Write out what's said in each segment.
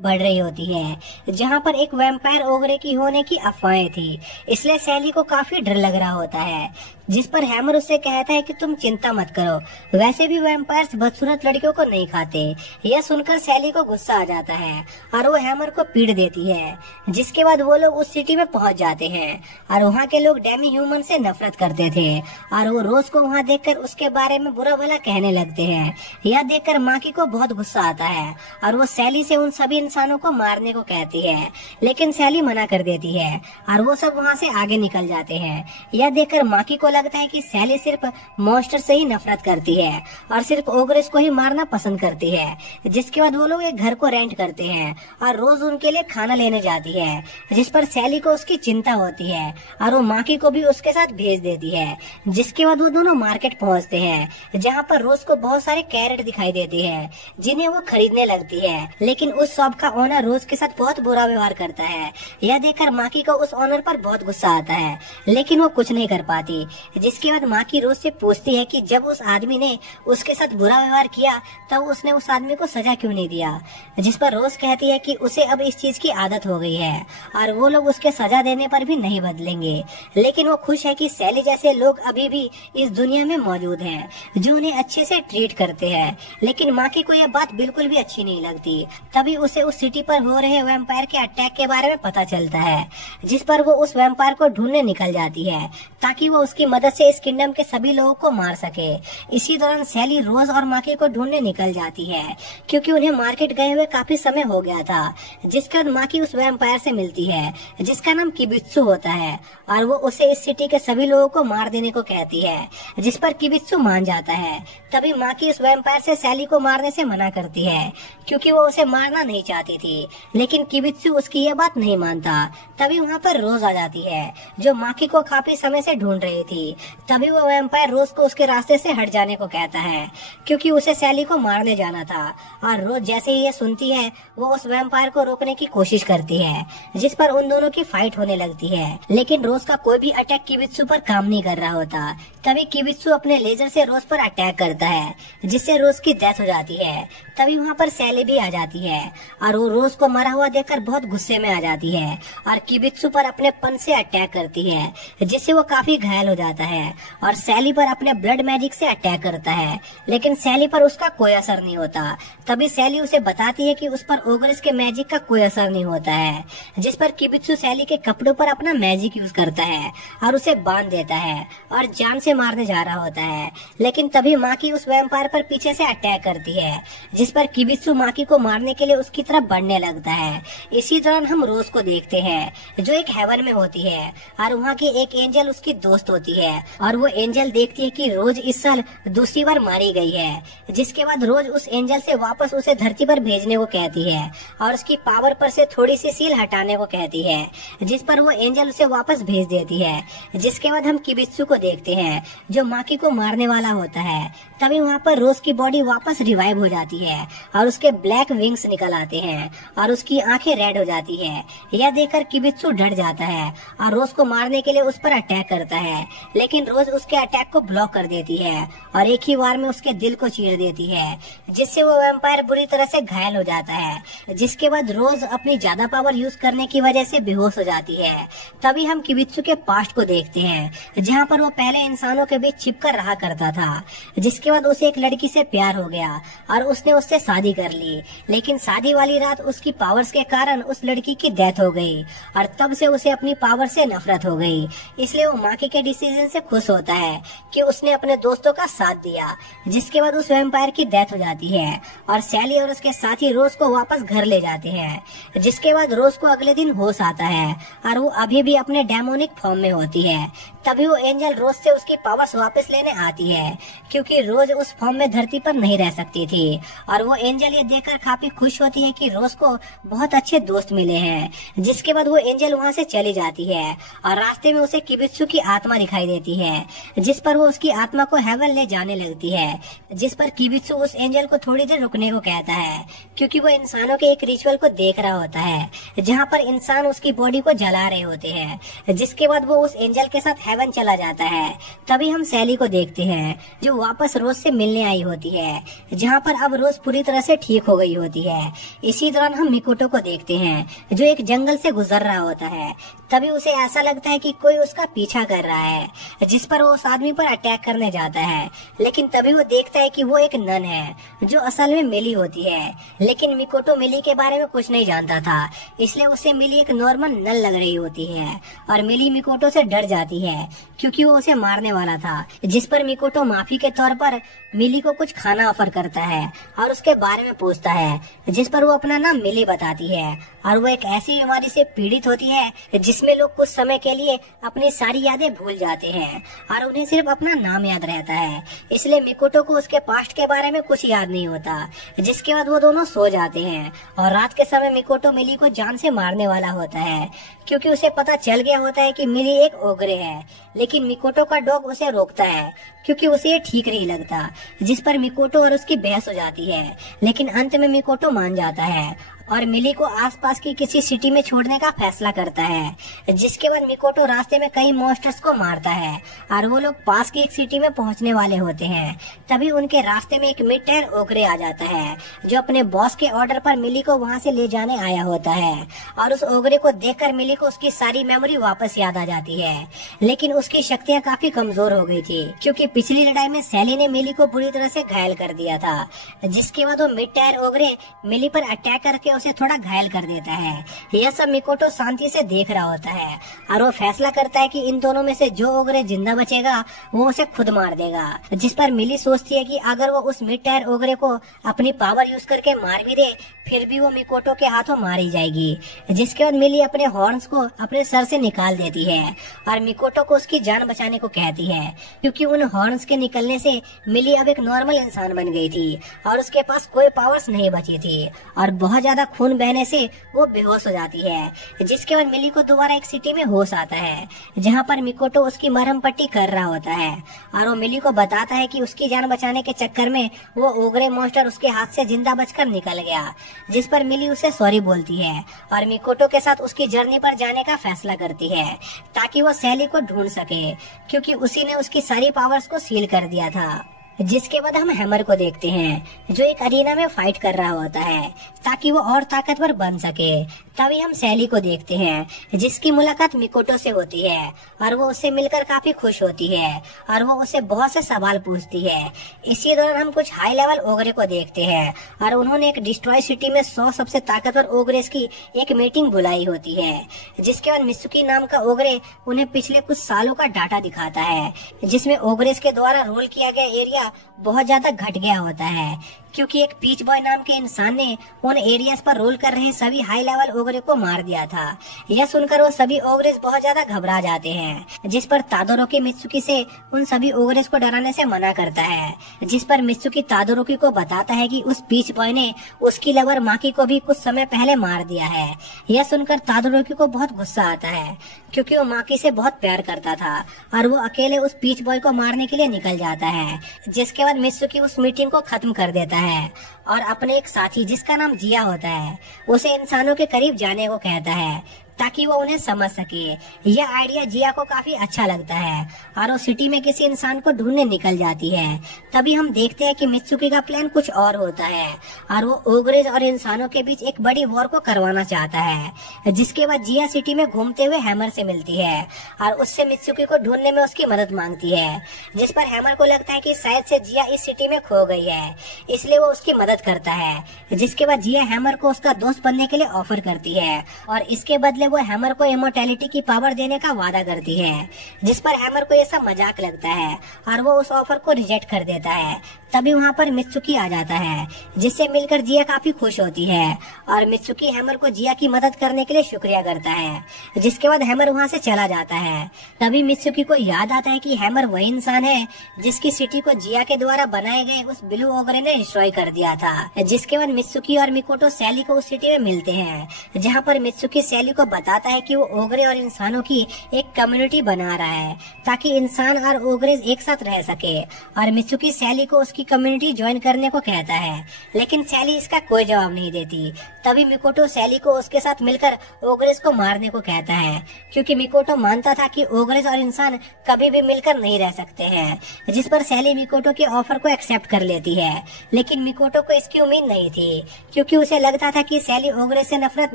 बढ़ रही होती है, जहां पर एक वैम्पायर ओगरे की होने की अफवाहें थी। इसलिए सैली को काफी डर लग रहा होता है, जिस पर हैमर उससे कहता है कि तुम चिंता मत करो, वैसे भी वैम्पायर्स बदसूरत लड़कियों को नहीं खाते। यह सुनकर सैली को गुस्सा आ जाता है और वो हैमर को पीट देती है। जिसके बाद वो लोग उस सिटी में पहुंच जाते हैं और वहाँ के लोग डेमी ह्यूमन से नफरत करते थे और वो रोज को वहाँ देखकर उसके बारे में बुरा भला कहने लगते हैं। यह देखकर माकी को बहुत गुस्सा आता है और वो सैली से उन सभी इंसानों को मारने को कहती है, लेकिन सैली मना कर देती है और वो सब वहाँ से आगे निकल जाते हैं। यह देखकर माकी को लगता है कि सैली सिर्फ मॉन्स्टर से ही नफरत करती है और सिर्फ ओग्रेस को ही मारना पसंद करती है। जिसके बाद वो लोग एक घर को रेंट करते हैं और रोज उनके लिए खाना लेने जाती है, जिस पर सैली को उसकी चिंता होती है और वो माकी को भी उसके साथ भेज देती है। जिसके बाद वो दोनों मार्केट पहुंचते हैं, जहाँ पर रोज को बहुत सारे कैरेट दिखाई देते हैं जिन्हें वो खरीदने लगती है, लेकिन उस शॉप का ओनर रोज के साथ बहुत बुरा व्यवहार करता है। यह देखकर माकी को उस ओनर पर बहुत गुस्सा आता है, लेकिन वो कुछ नहीं कर पाती। जिसके बाद माकी रोज से पूछती है कि जब उस आदमी ने उसके साथ बुरा व्यवहार किया तब उसने उस आदमी को सजा क्यों नहीं दिया। जिस पर रोज कहती है कि उसे अब इस चीज की आदत हो गई है और वो लोग उसके सजा देने पर भी नहीं बदलेंगे। लेकिन वो खुश है कि सैली जैसे लोग अभी भी इस दुनिया में मौजूद हैं जो उन्हें अच्छे से ट्रीट करते हैं। लेकिन माकी को यह बात बिल्कुल भी अच्छी नहीं लगती। तभी उसे उस सिटी पर हो रहे वैम्पायर के अटैक के बारे में पता चलता है, जिस पर वो उस वैम्पायर को ढूंढने निकल जाती है ताकि वो उसकी मदद से इस किंगडम के सभी लोगों को मार सके। इसी दौरान सैली रोज और माकी को ढूंढने निकल जाती है, क्योंकि उन्हें मार्केट गए हुए काफी समय हो गया था। जिसके बाद माकी उस वैम्पायर से मिलती है जिसका नाम किबित्सु होता है और वो उसे इस सिटी के सभी लोगों को मार देने को कहती है, जिस पर किबित्सु मान जाता है। तभी माकी उस वैम्पायर से सैली को मारने से मना करती है, क्योंकि वो उसे मारना नहीं चाहती थी। लेकिन किबित्सु उसकी यह बात नहीं मानता। तभी वहाँ पर रोज आ जाती है, जो माकी को काफी समय से ढूंढ रही थी। तभी वो वैम्पायर रोज को उसके रास्ते से हट जाने को कहता है, क्योंकि उसे सैली को मारने जाना था। और रोज जैसे ही ये सुनती है, वो उस वैम्पायर को रोकने की कोशिश करती है, जिस पर उन दोनों की फाइट होने लगती है। लेकिन रोज का कोई भी अटैक किबित्सु पर काम नहीं कर रहा होता। तभी किबित्सु अपने लेजर से रोज पर अटैक करता है, जिससे रोज की डेथ हो जाती है। तभी वहाँ पर सैली भी आ जाती है और वो रोज को मरा हुआ देखकर बहुत गुस्से में आ जाती है और किबित्सु पर अपने पन से अटैक करती है, जिससे वो काफी घायल हो जाता है और सैली पर अपने ब्लड मैजिक से अटैक करता है। लेकिन सैली पर उसका कोई असर नहीं होता। तभी सैली उसे बताती है कि उस पर ओग्रेस के मैजिक का कोई असर नहीं होता है, जिस पर किबित्सु सैली के कपड़ों पर अपना मैजिक यूज करता है और उसे बांध देता है और जान से मारने जा रहा होता है। लेकिन तभी माकी उस वैम्पायर पर पीछे से अटैक करती है, जिस पर किबित्सु माकी को मारने के लिए उसकी तरफ बढ़ने लगता है। इसी दौरान हम रोज को देखते हैं, जो एक हेवन में होती है और वहाँ की एक एंजल उसकी दोस्त होती है और वो एंजल देखती है कि रोज इस साल दूसरी बार मारी गई है। जिसके बाद रोज उस एंजल से वापस उसे धरती पर भेजने को कहती है और उसकी पावर पर से थोड़ी सी सील हटाने को कहती है, जिस पर वो एंजल उसे वापस भेज देती है। जिसके बाद हम किबित्सु को देखते हैं, जो माकी को मारने वाला होता है। तभी वहाँ पर रोज की बॉडी वापस रिवाइव हो जाती है और उसके ब्लैक विंग्स निकल आते हैं और उसकी आंखें रेड हो जाती है। यह देखकर किबित्सु डर जाता है और रोज को मारने के लिए उस पर अटैक करता है, लेकिन रोज उसके अटैक को ब्लॉक कर देती है और एक ही वार में उसके दिल को चीर देती है, जिससे वो वैम्पायर बुरी तरह से घायल हो जाता है। जिसके बाद रोज अपनी ज्यादा पावर यूज करने की वजह से बेहोश हो जाती है। तभी हम किबित्सु के पास्ट को देखते हैं, जहाँ पर वो पहले इंसानों के बीच छिपकर रहा करता था। जिसके बाद उसे एक लड़की से प्यार हो गया और उसने उससे शादी कर ली। लेकिन शादी वाली रात उसकी पावर्स के कारण उस लड़की की डेथ हो गई और तब से उसे अपनी पावर से नफरत हो गई। इसलिए वो माकी के डिसीजन से खुश होता है कि उसने अपने दोस्तों का साथ दिया। जिसके बाद उस वैम्पायर की डेथ हो जाती है और सैली और उसके साथी रोज को वापस घर ले जाते हैं। जिसके बाद रोज को अगले दिन होश आता है और वो अभी भी अपने डेमोनिक फॉर्म में होती है। तभी वो एंजल रोज से उसकी पावर्स वापस लेने आती है, क्योंकि रोज उस फॉर्म में धरती पर नहीं रह सकती थी। और वो एंजल ये देखकर काफी खुश होती है कि रोज को बहुत अच्छे दोस्त मिले हैं। जिसके बाद वो एंजल वहाँ से चली जाती है और रास्ते में उसे किबित्सु की आत्मा दिखाई देती है, जिस पर वो उसकी आत्मा को हेवन ले जाने लगती है। जिस पर किबित्सु उस एंजल को थोड़ी देर रुकने को कहता है, क्योंकि वो इंसानों के एक रिचुअल को देख रहा होता है, जहाँ पर इंसान उसकी बॉडी को जला रहे होते हैं। जिसके बाद वो उस एंजल के साथ हेवन चला जाता है। तभी हम सैली को देखते हैं जो वापस रोज से मिलने आई होती है, जहाँ पर अब रोज पूरी तरह से ठीक हो गई होती है। इसी दौरान हम मिकोटो को देखते हैं जो एक जंगल से गुजर रहा होता है। तभी उसे ऐसा लगता है कि कोई उसका पीछा कर रहा है, जिस पर वो उस आदमी पर अटैक करने जाता है। लेकिन तभी वो देखता है कि वो एक नन है जो असल में मिली होती है। लेकिन मिकोटो मिली के बारे में कुछ नहीं जानता था, इसलिए उसे मिली एक नॉर्मल नन लग रही होती है और मिली मिकोटो से डर जाती है क्योंकि वो उसे मारने वाला था। जिस पर मिकोटो माफी के तौर पर मिली को कुछ खाना ऑफर करता है और उसके बारे में पूछता है, जिस पर वो अपना नाम मिली बताती है और वो एक ऐसी बीमारी से पीड़ित होती है जिसमें लोग कुछ समय के लिए अपनी सारी यादें भूल जाते हैं और उन्हें सिर्फ अपना नाम याद रहता है। इसलिए मिकोटो को उसके पास्ट के बारे में कुछ याद नहीं होता। जिसके बाद वो दोनों सो जाते हैं और रात के समय मिकोटो मिली को जान से मारने वाला होता है क्योंकि उसे पता चल गया होता है कि मिली एक ओगरे है। लेकिन मिकोटो का डॉग उसे रोकता है क्योंकि उसे ये ठीक नहीं लगता। जिस पर मिकोटो और उसकी बहस हो जाती है, लेकिन अंत में मिकोटो मान जाता है और मिली को आसपास की किसी सिटी में छोड़ने का फैसला करता है। जिसके बाद मिकोटो रास्ते में कई मॉन्स्टर्स को मारता है और वो लोग पास की एक सिटी में पहुंचने वाले होते हैं। तभी उनके रास्ते में एक मिड टायर ओगरे आ जाता है जो अपने बॉस के ऑर्डर पर मिली को वहां से ले जाने आया होता है और उस ओगरे को देखकर मिली को उसकी सारी मेमोरी वापस याद आ जाती है। लेकिन उसकी शक्तियाँ काफी कमजोर हो गई थी क्योंकि पिछली लड़ाई में सैली ने मिली को बुरी तरह से घायल कर दिया था। जिसके बाद वो मिड टायर ओगरे मिली पर अटैक करके उसे थोड़ा घायल कर देता है। यह सब मिकोटो शांति से देख रहा होता है और वो फैसला करता है कि इन दोनों में से जो ओगरे जिंदा बचेगा वो उसे खुद मार देगा। जिस पर मिली सोचती है कि अगर वो उस मिड टायर ओगरे को अपनी पावर यूज करके मार भी दे फिर भी वो मिकोटो के हाथों मारी जाएगी। जिसके बाद मिली अपने हॉर्न्स को अपने सर से निकाल देती है और मिकोटो को उसकी जान बचाने को कहती है क्योंकि उन हॉर्न्स के निकलने से मिली अब एक नॉर्मल इंसान बन गई थी और उसके पास कोई पावर्स नहीं बची थी और बहुत ज्यादा खून बहने से वो बेहोश हो जाती है। जिसके बाद मिली को दोबारा एक सिटी में होश आता है जहाँ पर मिकोटो उसकी मरहम पट्टी कर रहा होता है और वो मिली को बताता है कि उसकी जान बचाने के चक्कर में वो ओगरे मॉन्स्टर उसके हाथ से जिंदा बचकर निकल गया। जिस पर मिली उसे सॉरी बोलती है और मिकोटो के साथ उसकी जर्नी पर जाने का फैसला करती है ताकि वो सैली को ढूंढ सके क्योंकि उसी ने उसकी सारी पावर्स को सील कर दिया था। जिसके बाद हम हैमर को देखते हैं जो एक अरीना में फाइट कर रहा होता है ताकि वो और ताकतवर बन सके। तभी हम सैली को देखते हैं जिसकी मुलाकात मिकोटो से होती है और वो उससे मिलकर काफी खुश होती है और वो उससे बहुत से सवाल पूछती है। इसी दौरान हम कुछ हाई लेवल ओगरे को देखते हैं और उन्होंने एक डिस्ट्रॉय सिटी में 100 सबसे ताकतवर ओगरेस की एक मीटिंग बुलाई होती है। जिसके बाद मित्सुकी नाम का ओगरे उन्हें पिछले कुछ सालों का डाटा दिखाता है जिसमें ओगरेस के द्वारा रोल किया गया एरिया बहुत ज्यादा घट गया होता है क्योंकि एक पीच बॉय नाम के इंसान ने उन एरियाज पर रोल कर रहे सभी हाई लेवल ओगरे को मार दिया था। यह सुनकर वो सभी ओगरेस बहुत ज्यादा घबरा जाते हैं। जिस पर तादोरोकी मित्सुकी से उन सभी ओगरेस को डराने से मना करता है। जिस पर मित्सुकी तादोरोकी को बताता है कि उस पीच बॉय ने उसकी लवर माकी को भी कुछ समय पहले मार दिया है। यह सुनकर तादोरोकी को बहुत गुस्सा आता है क्योंकि वो माकी से बहुत प्यार करता था और वो अकेले उस पीच बॉय को मारने के लिए निकल जाता है। जिसके बाद मित्सुकी उस मीटिंग को खत्म कर देता है और अपने एक साथी जिसका नाम जिया होता है उसे इंसानों के करीब जाने को कहता है ताकि वो उन्हें समझ सके। यह आइडिया जिया को काफी अच्छा लगता है और वो सिटी में किसी इंसान को ढूंढने निकल जाती है। तभी हम देखते हैं कि मित्सुकी का प्लान कुछ और होता है और वो ओगरेज और इंसानों के बीच एक बड़ी वॉर को करवाना चाहता है। जिसके बाद जिया सिटी में घूमते हुए हैमर से मिलती है और उससे मित्सुकी को ढूंढने में उसकी मदद मांगती है। जिस पर हैमर को लगता है कि शायद से जिया इस सिटी में खो गई है, इसलिए वो उसकी मदद करता है। जिसके बाद जिया हैमर को उसका दोस्त बनने के लिए ऑफर करती है और इसके बदले वो हैमर को इमोर्टैलिटी की पावर देने का वादा करती है। जिस पर हैमर को ये सब मजाक लगता है और वो उस ऑफर को रिजेक्ट कर देता है। तभी वहाँ पर मित्सुकी आ जाता है जिससे मिलकर जिया काफी खुश होती है और मित्सुकी हैमर को जिया की मदद करने के लिए शुक्रिया करता है। जिसके बाद हैमर वहाँ से चला जाता है। तभी मित्सुकी को याद आता है कि हैमर वही इंसान है जिसकी सिटी को जिया के द्वारा बनाए गए उस ब्लू ओगरे ने डिस्ट्रॉय कर दिया था। जिसके बाद मित्सुकी और मिकोटो सैली को उस सिटी में मिलते हैं जहाँ पर मित्सुकी सैली को बताता है कि वो ओगरे और इंसानों की एक कम्युनिटी बना रहा है ताकि इंसान और ओगरेज एक साथ रह सके। और मित्सुकी सैली को उसकी कम्युनिटी ज्वाइन करने को कहता है, लेकिन सैली इसका कोई जवाब नहीं देती। तभी मिकोटो सैली को उसके साथ मिलकर ओगरेज को मारने को कहता है, क्योंकि मिकोटो मानता था कि ओगरेज और इंसान कभी भी मिलकर नहीं रह सकते हैं। जिस पर सैली मिकोटो के ऑफर को एक्सेप्ट कर लेती है, लेकिन मिकोटो को इसकी उम्मीद नहीं थी, क्योंकि उसे लगता था कि सैली ओगरेज से नफरत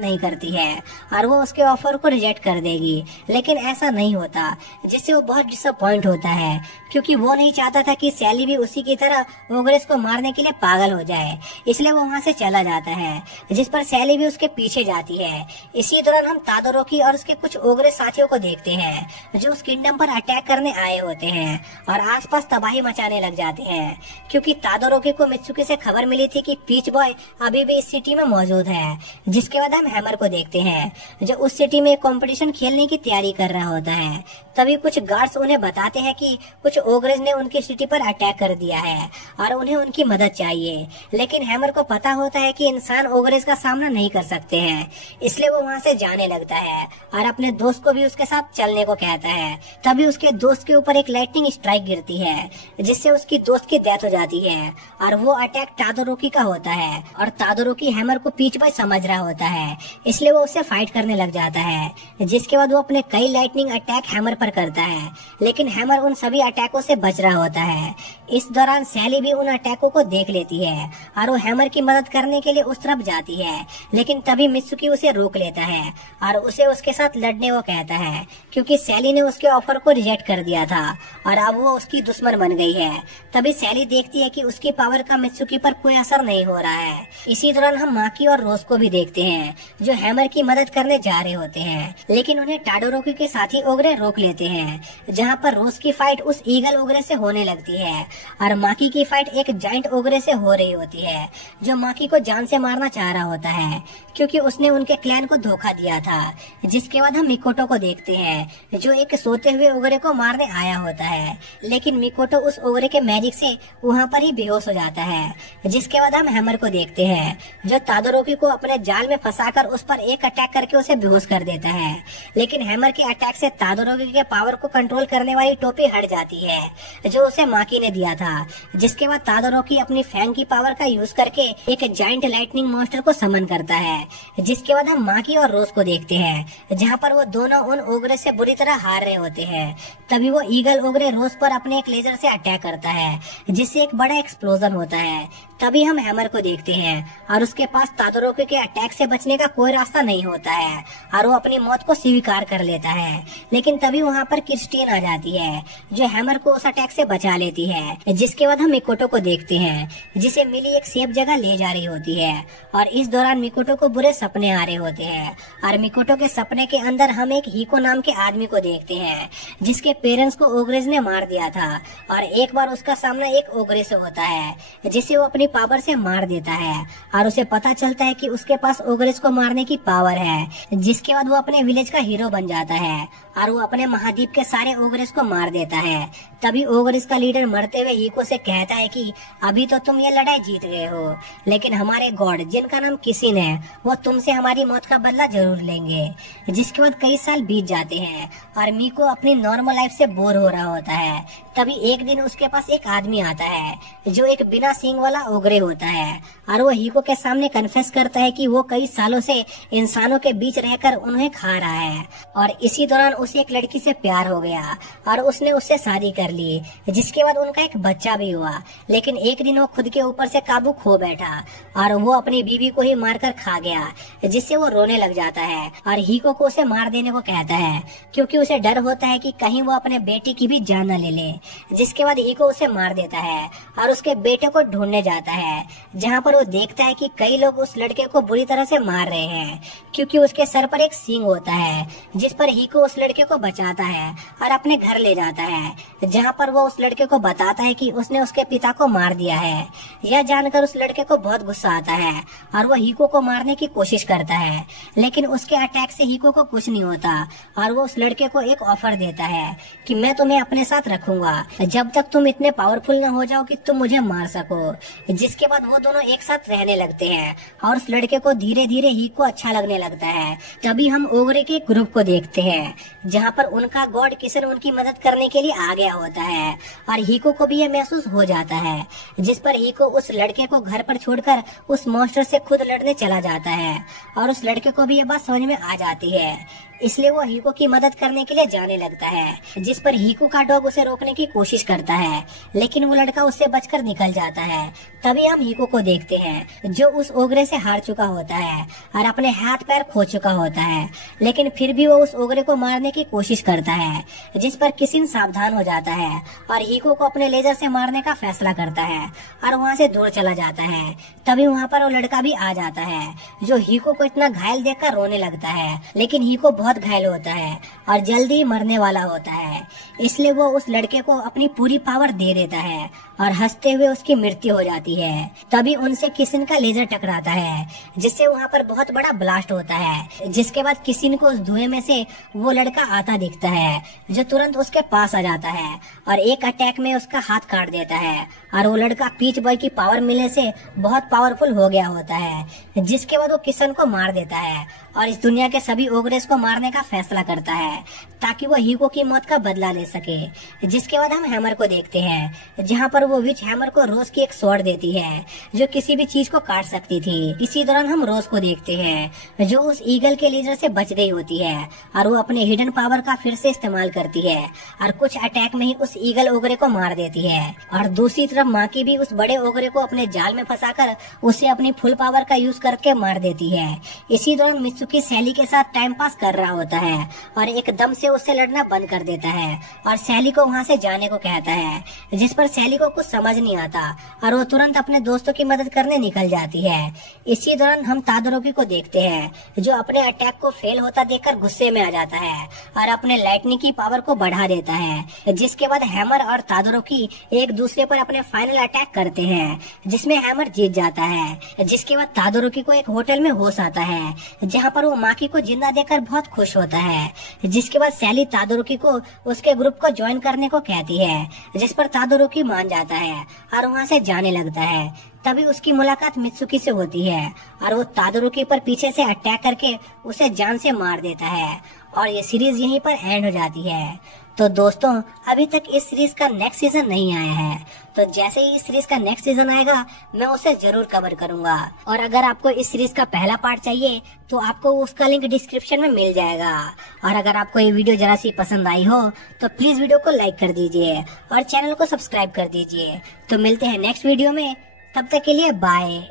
नहीं करती है और वो उसके ऑफर को रिजेक्ट कर देगी। लेकिन ऐसा नहीं होता, जिससे वो बहुत डिसअपॉइंट होता है, क्योंकि वो नहीं चाहता था कि सैली भी उसी की तरह ओगरेज को मारने के लिए पागल हो जाए। इसलिए वो वहाँ से चला जाता है, जिस पर सैली भी उसके पीछे जाती है। इसी दौरान हम तादोरोकी और उसके कुछ ओगरे साथियों को देखते हैं जो उस किंगडम पर अटैक करने आए होते हैं और आसपास तबाही मचाने लग जाते हैं, क्योंकि तादोरोकी को मित्सुकी से खबर मिली थी कि पीच बॉय अभी भी इस सिटी में मौजूद है। जिसके बाद हम हैमर को देखते हैं जो उस सिटी में कंपटीशन खेलने की तैयारी कर रहा होता है। तभी कुछ गार्ड्स उन्हें बताते हैं कि कुछ ओगरेज ने उनकी सिटी पर अटैक कर दिया है और उन्हें उनकी मदद चाहिए। लेकिन हैमर को पता होता है कि इंसान ओगरेज का सामना नहीं कर सकते हैं, इसलिए वो वहाँ से जाने लगता है और अपने दोस्त को भी उसके साथ चलने को कहता है। तभी उसके दोस्त के ऊपर एक लाइटनिंग स्ट्राइक गिरती है, जिससे उसकी दोस्त की डेथ हो जाती है और वो अटैक तादोरोकी का होता है और तादोरोकी हैमर को पीच बाय समझ रहा होता है, इसलिए वो उससे फाइट करने लग जाता है। जिसके बाद वो अपने कई लाइटनिंग अटैक हैमर पर करता है, लेकिन हैमर उन सभी अटैकों से बच रहा होता है। इस दौरान सैली भी उन अटैकों को देख लेती है और वो हैमर की मदद करने के लिए उस तरफ जाती है, लेकिन तभी मित्सुकी उसे रोक लेता है और उसे उसके साथ लड़ने को कहता है, क्योंकि सैली ने उसके ऑफर को रिजेक्ट कर दिया था और अब वो उसकी दुश्मन बन गई है। तभी सैली देखती है कि उसकी पावर का मित्सुकी पर कोई असर नहीं हो रहा है। इसी दौरान हम माकी और रोज को भी देखते हैं जो हैमर की मदद करने जा रहे होते हैं, लेकिन उन्हें तादोरोकी के साथी ओगरे रोक लेते हैं। जहाँ पर रोज की फाइट उस ईगल ओगरे से होने लगती है और माकी की फाइट एक जाइंट ओगरे से हो रही होती है जो माकी को जान से मारना चाह रहा होता है, क्योंकि उसने उनके क्लैन को धोखा दिया था। जिसके बाद हम मिकोटो को देखते हैं जो एक सोते हुए ओगरे को मारने आया होता है, लेकिन मिकोटो उस ओगरे के मैजिक से वहाँ पर ही बेहोश हो जाता है। जिसके बाद हम हैमर को देखते हैं जो तादोरोकी को अपने जाल में फंसाकर उस पर एक अटैक करके उसे बेहोश कर देता है, लेकिन हैमर के अटैक से तादोरोकी के पावर को कंट्रोल करने वाली टोपी हट जाती है जो उसे माकी ने दिया था। जिसके बाद तादोरोकी अपनी फैंग की पावर का यूज करके एक जाइंट लाइटनिंग मॉन्स्टर को समन करता है। जिसके बाद हम माकी और रोज को देखते हैं जहाँ पर वो दोनों उन ओगरे से बुरी तरह हार रहे होते हैं। तभी वो ईगल ओगरे रोज पर अपने एक लेजर से अटैक करता है, जिससे एक बड़ा एक्सप्लोजन होता है। तभी हम हैमर को देखते हैं और उसके पास तादोरोकी के अटैक से बचने का कोई रास्ता नहीं होता है और वो अपनी मौत को स्वीकार कर लेता है। लेकिन तभी वहाँ पर क्रिस्टीन आ जाती है जो हैमर को उस अटैक से बचा लेती है। जिसके बाद हम मिकोटो को देखते हैं जिसे मिली एक सेफ जगह ले जा रही होती है और इस दौरान मिकोटो को बुरे सपने आ रहे होते हैं और मिकोटो के सपने के अंदर हम एक हीको नाम के आदमी को देखते हैं जिसके पेरेंट्स को ओगरेज ने मार दिया था और एक बार उसका सामना एक ओगरे से होता है जिसे वो अपनी पावर से मार देता है और उसे पता चलता है कि उसके पास ओगरेज को मारने की पावर है। जिसके बाद वो अपने विलेज का हीरो बन जाता है और वो अपने महाद्वीप के सारे ओगरेज को मार देता है। तभी ओगरेज का लीडर मरते हुए हीको से कहता है कि अभी तो तुम ये लड़ाई जीत गए हो, लेकिन हमारे गॉड जिनका नाम किसिन है वो तुमसे हमारी मौत का बदला जरूर लेंगे। जिसके बाद कई साल बीत जाते हैं और मीको अपनी नॉर्मल लाइफ से बोर हो रहा होता है। तभी एक दिन उसके पास एक आदमी आता है जो एक बिना सींग वाला ओगरे होता है और वो हीको के सामने कन्फेस करता है कि वो कई सालों से इंसानों के बीच रहकर उन्हें खा रहा है और इसी दौरान उसे एक लड़की से प्यार हो गया और उसने उससे शादी कर ली। जिसके बाद उनका एक बच्चा भी हुआ, लेकिन एक दिन वो खुद के ऊपर से काबू खो बैठा और वो अपनी बीवी को ही मारकर खा गया, जिससे वो रोने लग जाता है और हीको को उसे मार देने को कहता है क्योंकि उसे डर होता है कि कहीं वो अपने बेटे की भी जान न ले ले। जिसके बाद हीको उसे मार देता है और उसके बेटे को ढूंढने जाता है, जहाँ पर वो देखता है कि कई लोग उस लड़के को बुरी तरह से मार रहे हैं क्योंकि उसके सर पर एक सींग होता है। जिस पर हीको उस लड़के को बचाता है और अपने घर ले जाता है, जहाँ पर वो उस लड़के को बताता है कि उसने उसके पिता को मार दिया है। यह जानकर उस लड़के को बहुत गुस्सा आता है और वो हीको को मारने की कोशिश करता है, लेकिन उसके अटैक से हीको को कुछ नहीं होता और वो उस लड़के को एक ऑफर देता है कि मैं तुम्हें अपने साथ रखूंगा जब तक तुम इतने पावरफुल न हो जाओ कि तुम मुझे मार सको। जिसके बाद वो दोनों एक साथ रहने लगते हैं और उस लड़के को धीरे धीरे हीको अच्छा लगने लगता है। तभी हम ओगरे के ग्रुप को देखते हैं जहाँ पर उनका गॉड किशन उनकी मदद करने के लिए आ गया होता है और हीको को भी ये महसूस हो जाता है। जिस पर हीको उस लड़के को घर पर छोड़कर उस मॉन्स्टर से खुद लड़ने चला जाता है और उस लड़के को भी ये बात समझ में आ जाती है, इसलिए वो हीको की मदद करने के लिए जाने लगता है। जिस पर हीको का डॉग उसे रोकने की कोशिश करता है लेकिन वो लड़का उससे बचकर निकल जाता है। तभी हम हीको को देखते हैं जो उस ओगरे से हार चुका होता है और अपने हाथ पैर खो चुका होता है, लेकिन फिर भी वो उस ओगरे को मारने की कोशिश करता है। जिस पर किसिन सावधान हो जाता है और हीको को अपने लेजर से मारने का फैसला करता है और वहाँ से दूर चला जाता है। तभी वहाँ पर वो लड़का भी आ जाता है जो हीको को इतना घायल देखकर रोने लगता है, लेकिन हीको बहुत घायल होता है और जल्दी मरने वाला होता है, इसलिए वो उस लड़के को अपनी पूरी पावर दे देता है और हंसते हुए उसकी मृत्यु हो जाती है। तभी उनसे किसिन का लेजर टकराता है जिससे वहाँ पर बहुत बड़ा ब्लास्ट होता है। जिसके बाद किसिन को उस धुएं में से वो लड़का आता दिखता है जो तुरंत उसके पास आ जाता है और एक अटैक में उसका हाथ काट देता है और वो लड़का पीच बॉय की पावर मिलने से बहुत पावरफुल हो गया होता है। जिसके बाद वो किशन को मार देता है और इस दुनिया के सभी ओगरेस को मारने का फैसला करता है ताकि वो हीको की मौत का बदला ले सके। जिसके बाद हम हैमर को देखते हैं जहाँ पर वो विच हैमर को रोज की एक स्वॉर्ड देती है जो किसी भी चीज को काट सकती थी। इसी दौरान हम रोज को देखते हैं जो उस ईगल के लीडर से बच गई होती है और वो अपने हिडन पावर का फिर से इस्तेमाल करती है और कुछ अटैक में ही उस ईगल ओगरे को मार देती है। और दूसरी तरफ माकी भी उस बड़े ओगरे को अपने जाल में फंसाकर उसे अपनी फुल पावर का यूज करके मार देती है। इसी दौरान मित्सुकी सैली के साथ टाइम पास कर रहा होता है और एकदम से उससे लड़ना बंद कर देता है और सैली को वहाँ से जाने को कहता है। जिस पर सैली को कुछ समझ नहीं आता और वो तुरंत अपने दोस्तों की मदद करने निकल जाती है। इसी दौरान हम तादरोकी को देखते हैं जो अपने अटैक को फेल होता देखकर गुस्से में आ जाता है और अपने लाइटनिंग की पावर को बढ़ा देता है। जिसके बाद हैमर और तादरोकी एक दूसरे पर अपने फाइनल अटैक करते हैं जिसमें हैमर जीत जाता है। जिसके बाद तादरोकी को एक होटल में होश आता है जहाँ पर वो माकी को जिंदा देखकर बहुत खुश होता है। जिसके बाद सैली तादरोकी को उसके ग्रुप को ज्वाइन करने को कहती है जिस पर तादरोकी मान जाता है और वहाँ से जाने लगता है। तभी उसकी मुलाकात मित्सुकी से होती है और वो तादरोकी पर पीछे से अटैक करके उसे जान से मार देता है और ये सीरीज यहीं पर एंड हो जाती है। तो दोस्तों अभी तक इस सीरीज का नेक्स्ट सीजन नहीं आया है, तो जैसे ही इस सीरीज का नेक्स्ट सीजन आएगा मैं उसे जरूर कवर करूंगा। और अगर आपको इस सीरीज का पहला पार्ट चाहिए तो आपको उसका लिंक डिस्क्रिप्शन में मिल जाएगा। और अगर आपको ये वीडियो जरा सी पसंद आई हो तो प्लीज वीडियो को लाइक कर दीजिए और चैनल को सब्सक्राइब कर दीजिए। तो मिलते हैं नेक्स्ट वीडियो में, तब तक के लिए बाय।